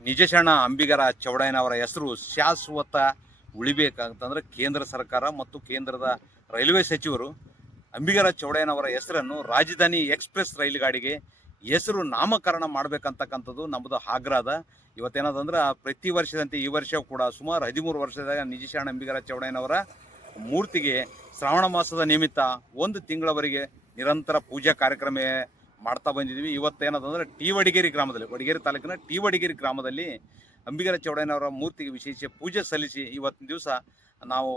ನಿಜಶರಣ ಅಂಬಿಗರ ಚೌಡಯ್ಯನವರ ಹೆಸರು ಶಾಶ್ವತ ಉಳಿಬೇಕಂತಂದ್ರೆ ಕೇಂದ್ರ ಸರ್ಕಾರ ಮತ್ತು ಕೇಂದ್ರದ ರೈಲ್ವೆ ಸಚಿವರು ಅಂಬಿಗರ ಚೌಡಯ್ಯನವರ ಹೆಸರನ್ನು ರಾಜಧಾನಿ ಎಕ್ಸ್ಪ್ರೆಸ್ ರೈಲು ಗಾಡಿಗೆ ಹೆಸರು ನಾಮಕರಣ ಮಾಡಬೇಕಂತಕ್ಕಂಥದ್ದು ನಮ್ಮದು ಆಗ್ರಹದ ಇವತ್ತೇನದಂದ್ರೆ ಪ್ರತಿ ವರ್ಷದಂತೆ ಈ ವರ್ಷ ಕೂಡ ಸುಮಾರು ಹದಿಮೂರು ವರ್ಷದ ನಿಜಶರಣ ಅಂಬಿಗರ ಚೌಡಯ್ಯನವರ ಮೂರ್ತಿಗೆ ಶ್ರಾವಣ ಮಾಸದ ನಿಮಿತ್ತ ಒಂದು ತಿಂಗಳವರೆಗೆ ನಿರಂತರ ಪೂಜಾ ಕಾರ್ಯಕ್ರಮ ಮಾಡ್ತಾ ಬಂದಿದ್ದೀವಿ ಇವತ್ತೇನದಂದ್ರೆ ಟಿ ವಡಿಗೇರಿ ಗ್ರಾಮದಲ್ಲಿ, ವಡಿಗೇರಿ ತಾಲೂಕಿನ ಟಿ ವಡಿಗೇರಿ ಗ್ರಾಮದಲ್ಲಿ ಅಂಬಿಗರ ಚೌಡಯ್ಯನವರ ಮೂರ್ತಿಗೆ ವಿಶೇಷ ಪೂಜೆ ಸಲ್ಲಿಸಿ ಇವತ್ತಿನ ದಿವಸ ನಾವು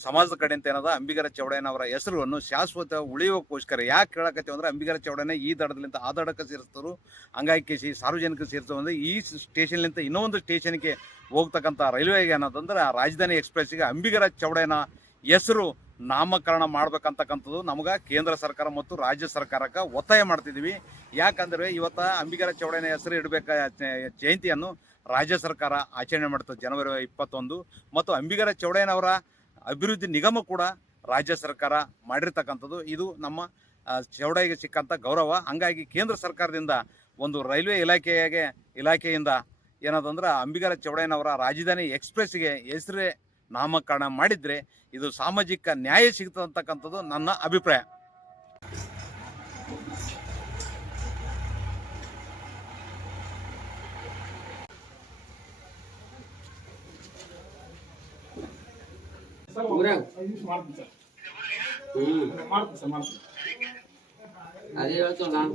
ಸಮಾಜದ ಕಡೆಯಿಂದ ಏನದ, ಅಂಬಿಗರ ಚೌಡಯ್ಯನವರ ಹೆಸರನ್ನು ಶಾಶ್ವತ ಉಳಿಯೋಕ್ಕೋಸ್ಕರ ಯಾಕೆ ಕೇಳಕತ್ತೀವಿ ಅಂದ್ರೆ ಅಂಬಿಗರ ಚೌಡಯ್ಯನ ಈ ದಡದಲ್ಲಿಂದ ಆ ದಡಕ್ಕೆ ಸೇರಿಸ್ತಾರೆ ಹಂಗಾಗಿ ಸಾರ್ವಜನಿಕ ಸೇರಿಸೋ ಅಂದರೆ ಈ ಸ್ಟೇಷನ್ಲಿಂದ ಇನ್ನೊಂದು ಸ್ಟೇಷನ್ಗೆ ಹೋಗ್ತಕ್ಕಂಥ ರೈಲ್ವೆಗೆ ಏನದಂದ್ರೆ ರಾಜಧಾನಿ ಎಕ್ಸ್ಪ್ರೆಸ್ಗೆ ಅಂಬಿಗರ ಚೌಡಯ್ಯನ ಹೆಸರು ನಾಮಕರಣ ಮಾಡ್ಬೇಕಂತಕ್ಕಂಥದ್ದು ನಮಗೆ ಕೇಂದ್ರ ಸರ್ಕಾರ ಮತ್ತು ರಾಜ್ಯ ಸರ್ಕಾರಕ್ಕೆ ಒತ್ತಾಯ ಮಾಡ್ತಿದ್ದೀವಿ ಯಾಕಂದ್ರೆ ಇವತ್ತ ಅಂಬಿಗರ ಚೌಡಯ್ಯನ ಹೆಸರು ಇಡಬೇಕ ಜಯಂತಿಯನ್ನು ರಾಜ್ಯ ಸರ್ಕಾರ ಆಚರಣೆ ಮಾಡ್ತದೆ ಜನವರಿ ಇಪ್ಪತ್ತೊಂದು. ಮತ್ತು ಅಂಬಿಗರ ಚೌಡಯ್ಯನವರ ಅಭಿವೃದ್ಧಿ ನಿಗಮ ಕೂಡ ರಾಜ್ಯ ಸರ್ಕಾರ ಮಾಡಿರ್ತಕ್ಕಂಥದ್ದು. ಇದು ನಮ್ಮ ಚೌಡಯ್ಯಗೆ ಸಿಕ್ಕಂಥ ಗೌರವ. ಹಂಗಾಗಿ ಕೇಂದ್ರ ಸರ್ಕಾರದಿಂದ ಒಂದು ರೈಲ್ವೆ ಇಲಾಖೆಗೆ, ಇಲಾಖೆಯಿಂದ ಏನದಂದ್ರೆ ಅಂಬಿಗರ ಚೌಡಯ್ಯನವರ ರಾಜಧಾನಿ ಎಕ್ಸ್ಪ್ರೆಸ್ಗೆ ಹೆಸರೇ ನಾಮಕರಣ ಮಾಡಿದ್ರೆ ಇದು ಸಾಮಾಜಿಕ ನ್ಯಾಯ ಸಿಗ್ತದೆ ಅಂತಕ್ಕಂಥದ್ದು ನನ್ನ ಅಭಿಪ್ರಾಯ. ಊರಾಗ ಮಾಡ್ತೀನಿ ಸರ್ ಹ್ಮ್. ಮಾಡ್ತೀನಿ ಸರ್ ಮಾಡ್ತೀನಿ ಅದೇ ಹೇಳ್ತು ನಾನು.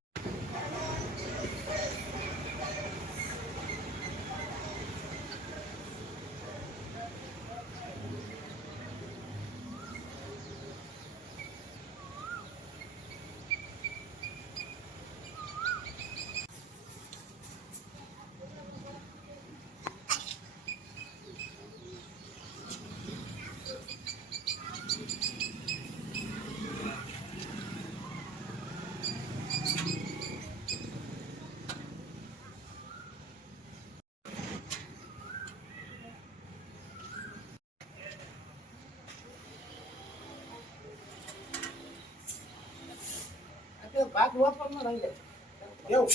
Vai, lua para Maranhão. Deu?